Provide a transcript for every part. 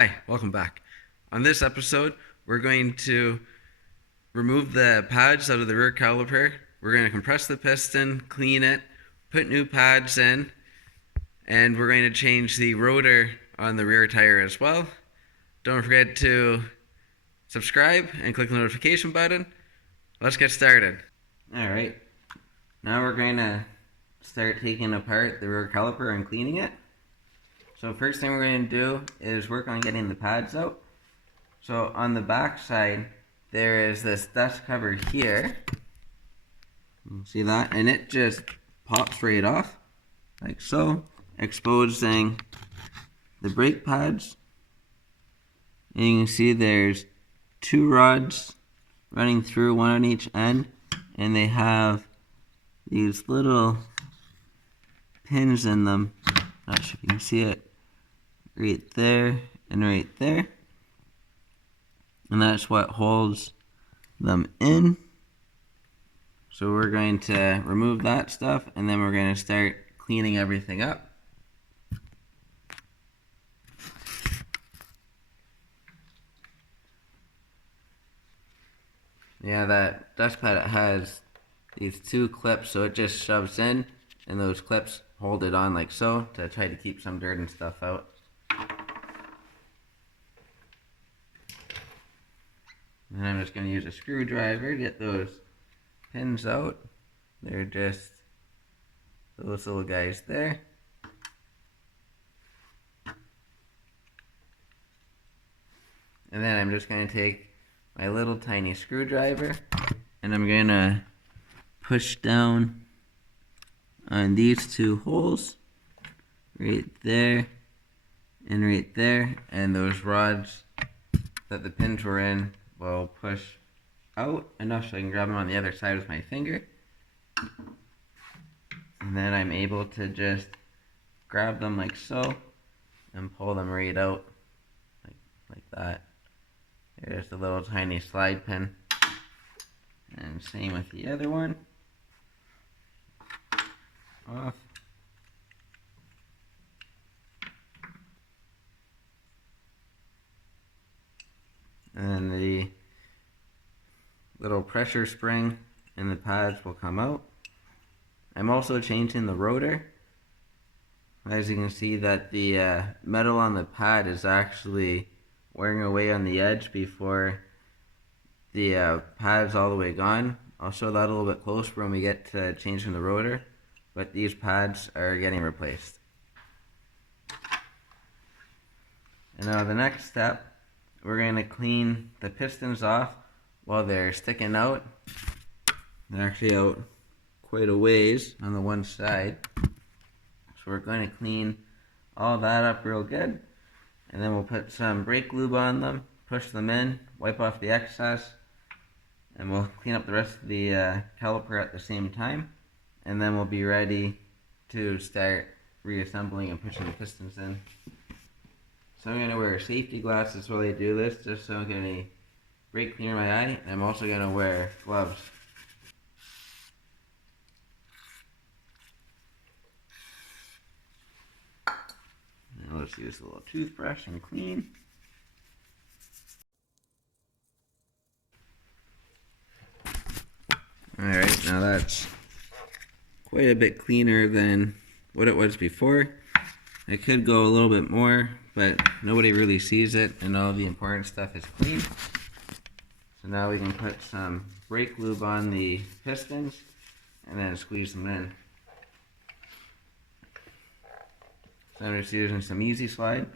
Hi, welcome back. On this episode, we're going to remove the pads out of the rear caliper. We're going to compress the piston, clean it, put new pads in, and we're going to change the rotor on the rear tire as well. Don't forget to subscribe and click the notification button. Let's get started. Alright, now we're going to start taking apart the rear caliper and cleaning it. So first thing we're going to do is work on getting the pads out. So on the back side, there is this dust cover here. See that? And it just pops right off, like so, exposing the brake pads. And you can see there's two rods running through, one on each end, and they have these little pins in them. Not sure if you can see it. Right there and right there, and that's what holds them in. So we're going to remove that stuff, and then we're going to start cleaning everything up. Yeah, that dust pad, it has these two clips, so it just shoves in, and those clips hold it on like so to try to keep some dirt and stuff out. And I'm just going to use a screwdriver to get those pins out. They're just those little guys there. And then I'm just going to take my little tiny screwdriver and I'm going to push down on these two holes right there and right there, and those rods that the pins were in will push out enough so I can grab them on the other side with my finger. And then I'm able to just grab them like so and pull them right out like that. There's the little tiny slide pin. And same with the other one. Off. And then the little pressure spring and the pads will come out. I'm also changing the rotor. As you can see that the metal on the pad is actually wearing away on the edge before the pad's all the way gone. I'll show that a little bit closer when we get to changing the rotor, but these pads are getting replaced. And now the next step, we're going to clean the pistons off while they're sticking out. They're actually out quite a ways on the one side. So we're going to clean all that up real good. And then we'll put some brake lube on them, push them in, wipe off the excess, and we'll clean up the rest of the caliper at the same time. And then we'll be ready to start reassembling and pushing the pistons in. So I'm going to wear safety glasses while I do this, just so I don't get any brake cleaner in my eye. And I'm also going to wear gloves. Now let's use a little toothbrush and clean. Alright, now that's quite a bit cleaner than what it was before. I could go a little bit more, but nobody really sees it, and all the important stuff is clean. So now we can put some brake lube on the pistons and then squeeze them in. So I'm just using some Easy Slide.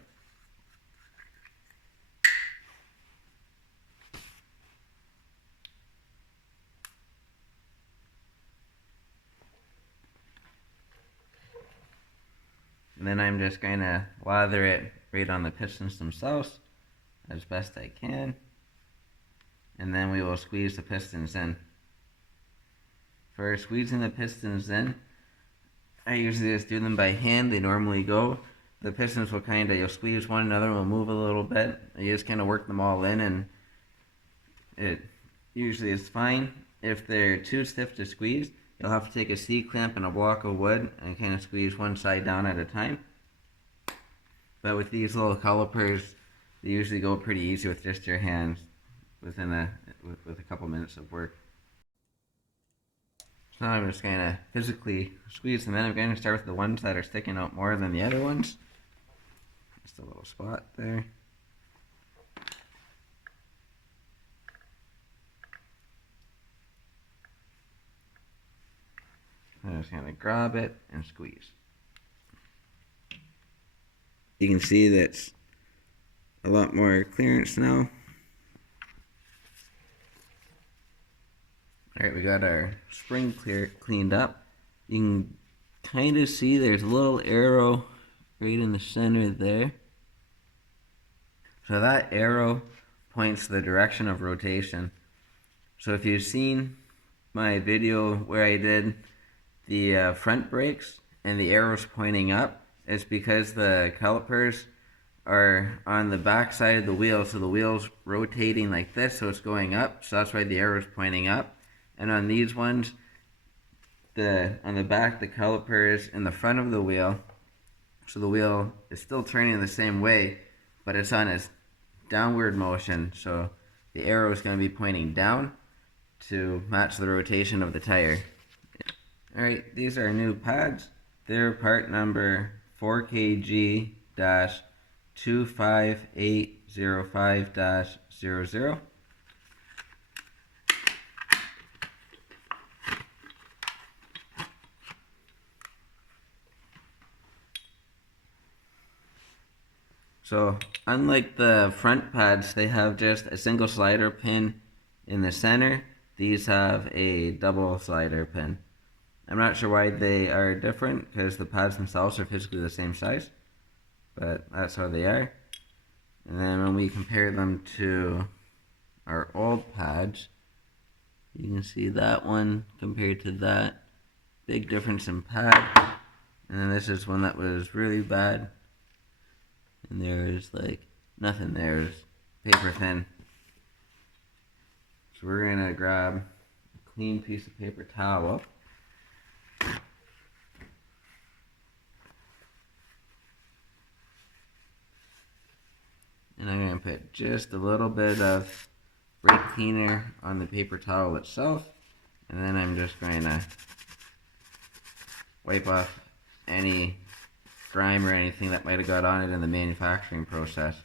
And then I'm just going to lather it right on the pistons themselves as best I can. And then we will squeeze the pistons in. For squeezing the pistons in, I usually just do them by hand. They normally go. The pistons will you'll squeeze one another, will move a little bit. You just kind of work them all in, and it usually is fine. If they're too stiff to squeeze, you'll have to take a C-clamp and a block of wood and kind of squeeze one side down at a time. But with these little calipers, they usually go pretty easy with just your hands within with a couple minutes of work. So now I'm just going to physically squeeze them in. I'm going to start with the ones that are sticking out more than the other ones. Just a little spot there. I'm just going to grab it and squeeze. You can see that's a lot more clearance now. Alright, we got our spring cleaned up. You can kind of see there's a little arrow right in the center there. So that arrow points the direction of rotation. So if you've seen my video where I did the front brakes and the arrows pointing up, it's because the calipers are on the back side of the wheel, so the wheel's rotating like this, so it's going up, so that's why the arrow's pointing up. And on these ones, on the back, the caliper is in the front of the wheel, so the wheel is still turning the same way, but it's on its downward motion, so the arrow is going to be pointing down to match the rotation of the tire. Alright, these are new pads. They're part number 4kg-25805-00. So, unlike the front pads, they have just a single slider pin in the center. These have a double slider pin. I'm not sure why they are different, because the pads themselves are physically the same size, but that's how they are. And then when we compare them to our old pads, you can see that one compared to that, big difference in pad. And then this is one that was really bad, and there is like nothing there, it's paper thin. So we're going to grab a clean piece of paper towel. And I'm going to put just a little bit of brake cleaner on the paper towel itself. And then I'm just going to wipe off any grime or anything that might have got on it in the manufacturing process.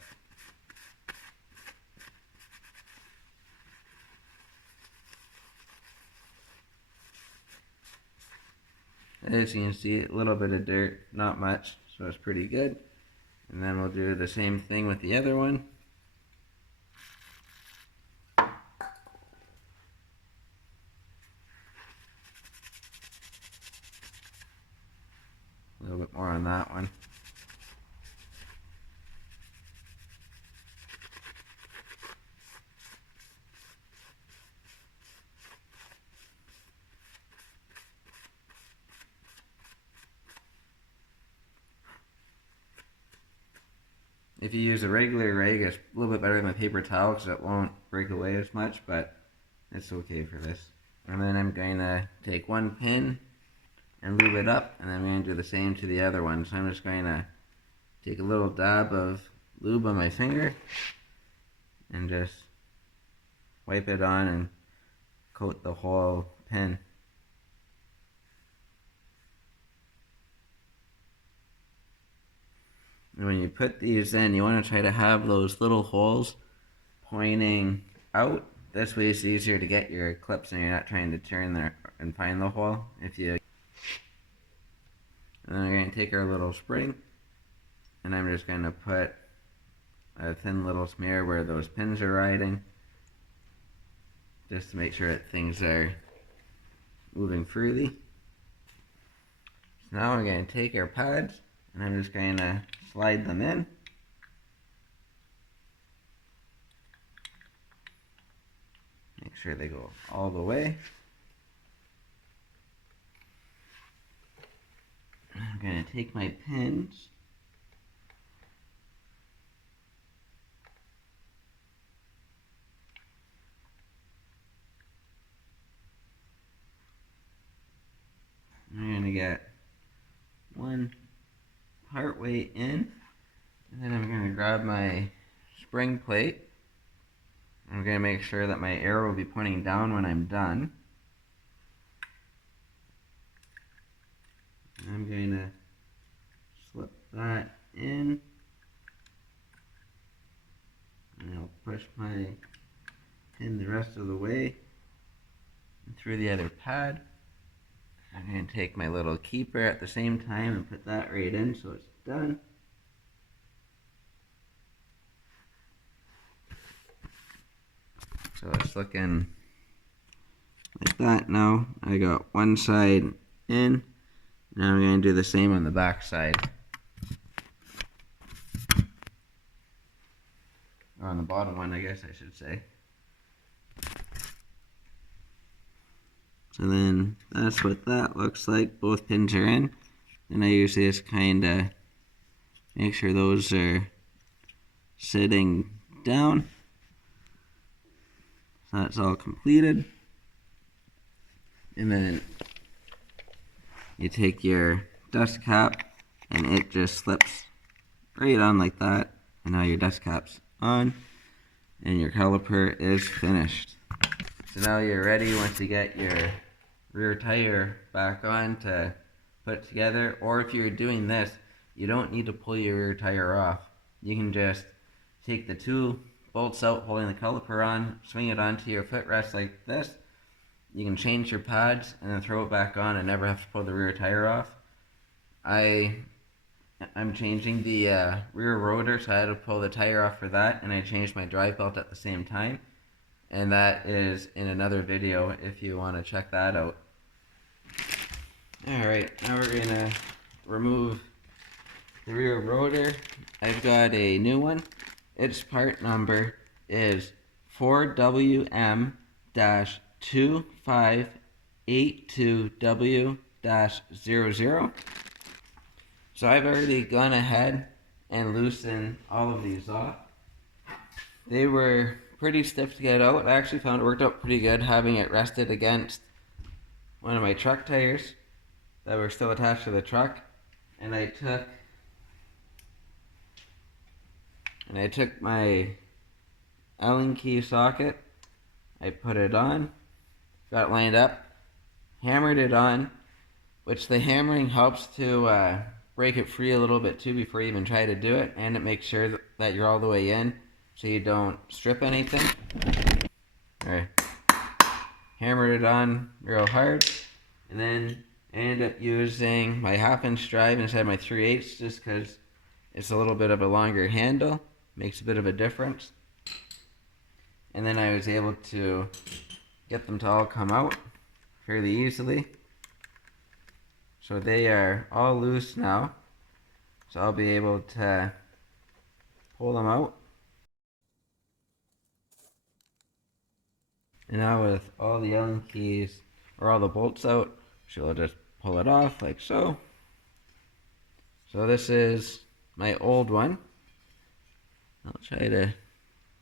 As you can see, a little bit of dirt, not much, so it's pretty good. And then we'll do the same thing with the other one. A little bit more on that one. If you use a regular rag, it's a little bit better than a paper towel because it won't break away as much, but it's okay for this. And then I'm going to take one pin and lube it up, and then I'm going to do the same to the other one. So I'm just going to take a little dab of lube on my finger and just wipe it on and coat the whole pin. And when you put these in, you want to try to have those little holes pointing out. This way it's easier to get your clips and you're not trying to turn there and find the hole. And then we're going to take our little spring, and I'm just going to put a thin little smear where those pins are riding, just to make sure that things are moving freely. So now we're going to take our pads, and I'm just going to slide them in. Make sure they go all the way. I'm going to take my pins I'm going to get one part way in, and then I'm going to grab my spring plate. I'm going to make sure that my arrow will be pointing down when I'm done. I'm going to slip that in. And I'll push my pin the rest of the way through the other pad. I'm going to take my little keeper at the same time and put that right in so it's done. So it's looking like that now. I got one side in. Now I'm going to do the same on the back side. Or on the bottom one, I guess I should say. So then that's what that looks like. Both pins are in. And I usually just kind of make sure those are sitting down. So that's all completed. And then you take your dust cap and it just slips right on like that. And now your dust cap's on and your caliper is finished. So now you're ready once you get your rear tire back on to put it together. Or if you're doing this, you don't need to pull your rear tire off. You can just take the two bolts out holding the caliper on, swing it onto your footrest like this. You can change your pads and then throw it back on and never have to pull the rear tire off. I'm changing the rear rotor, so I had to pull the tire off for that, and I changed my drive belt at the same time. And that is in another video if you want to check that out. Alright, now we're going to remove the rear rotor. I've got a new one. Its part number is 4WM-2582W-00. So I've already gone ahead and loosened all of these off. They were pretty stiff to get out. I actually found it worked out pretty good having it rested against one of my truck tires that were still attached to the truck. And I took my Allen key socket, I put it on, got it lined up, hammered it on, which the hammering helps to break it free a little bit too before you even try to do it, and it makes sure that you're all the way in so you don't strip anything. Alright, hammered it on real hard, and then I ended up using my 1/2" drive instead of my 3/8 just because it's a little bit of a longer handle, makes a bit of a difference. And then I was able to get them to all come out fairly easily. So they are all loose now. So I'll be able to pull them out. And now with all the Allen keys or all the bolts out, she'll just pull it off like so. So this is my old one. I'll try to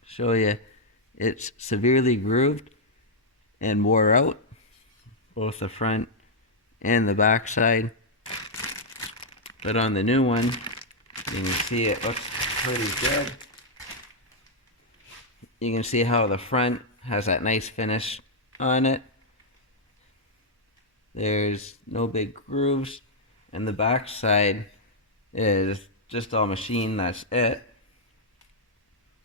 show you. It's severely grooved and wore out, both the front and the back side. But on the new one, you can see it looks pretty good. You can see how the front has that nice finish on it. There's no big grooves, and the back side is just all machine, that's it.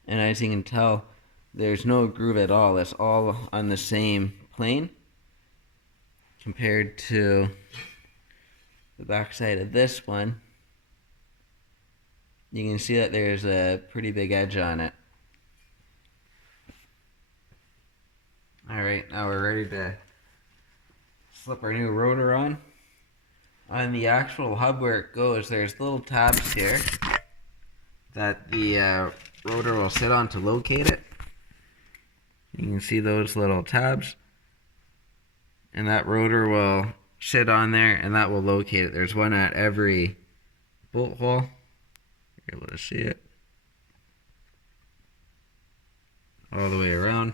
And as you can tell, there's no groove at all. It's all on the same plane compared to the back side of this one. You can see that there's a pretty big edge on it. Alright, now we're ready to slip our new rotor on. On the actual hub where it goes, there's little tabs here that the rotor will sit on to locate it. You can see those little tabs. And that rotor will sit on there and that will locate it. There's one at every bolt hole. You're able to see it. All the way around.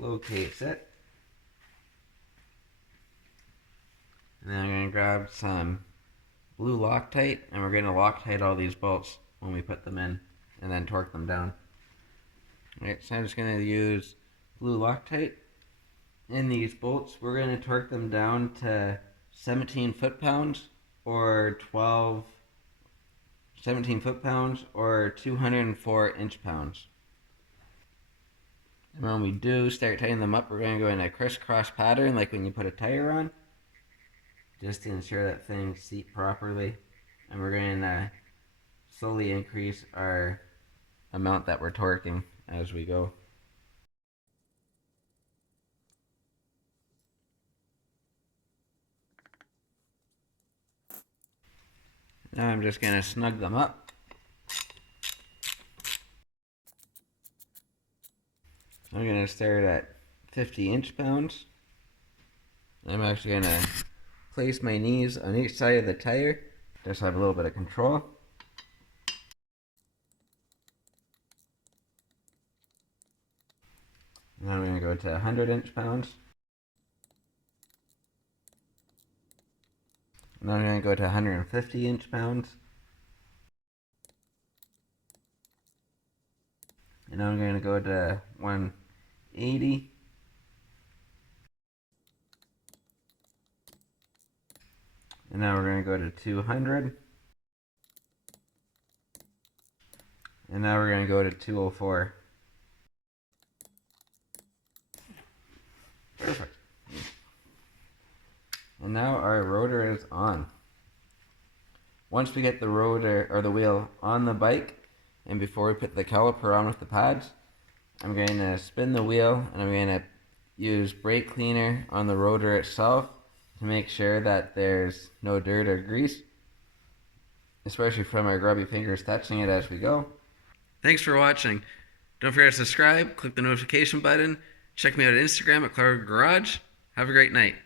locate it. And then I'm going to grab some blue Loctite, and we're going to Loctite all these bolts when we put them in, and then torque them down. Alright, so I'm just going to use blue Loctite. In these bolts, we're going to torque them down to 17 foot-pounds or 17 foot-pounds or 204 inch-pounds. And when we do start tightening them up, we're going to go in a crisscross pattern like when you put a tire on, just to ensure that things seat properly. And we're going to slowly increase our amount that we're torquing as we go. Now I'm just going to snug them up. I'm going to start at 50 inch-pounds. I'm actually going to place my knees on each side of the tire, just to have a little bit of control. Now I'm going to go to 100 inch-pounds. Now I'm going to go to 150 inch-pounds. And now I'm going to go to 180. And now we're going to go to 200. And now we're going to go to 204. Perfect. And now our rotor is on. Once we get the rotor or the wheel on the bike, and before we put the caliper on with the pads, I'm going to spin the wheel and I'm going to use brake cleaner on the rotor itself to make sure that there's no dirt or grease, especially from our grubby fingers touching it as we go. Thanks for watching. Don't forget to subscribe, click the notification button, check me out on Instagram at Clargo Garage. Have a great night.